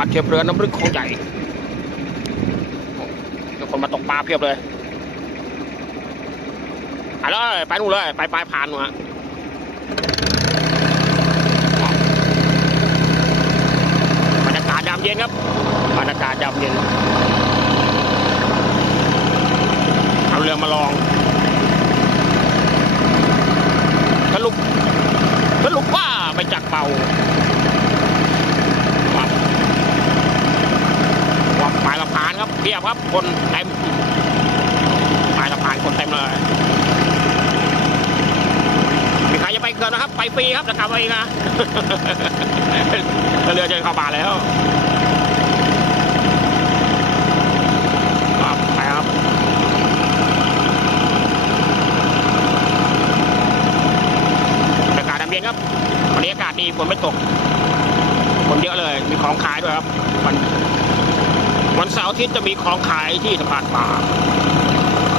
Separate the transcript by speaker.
Speaker 1: าดเทียบเรือน้ำลึกของใหญ่มีคนมาตกปลาเพียบเลยไปเลยไปนู่นเลย ไปปลายพานนู่นฮะบรรยากาศยามเย็นครับบรรยากาศยามเย็นเอาเรือมาลองสรุปสรุปว่าไปจักเบาวับวับปลายสะ เพียบครับคนเต็มปลายสะพานคนเต็มเลยมีใครจะไปเกินนะครับ ไปฟรีครับจะกลับมาอีกนะเรือจะเข้ามาแล้วไปครับบรรยากาศน้ำเย็นครับวันนี้อากาศดีฝนไม่ตกคนเยอะเลย มีของขายด้วยครับวัน วันเสาร์อาทิตย์จะมีของขายที่สะพานปลา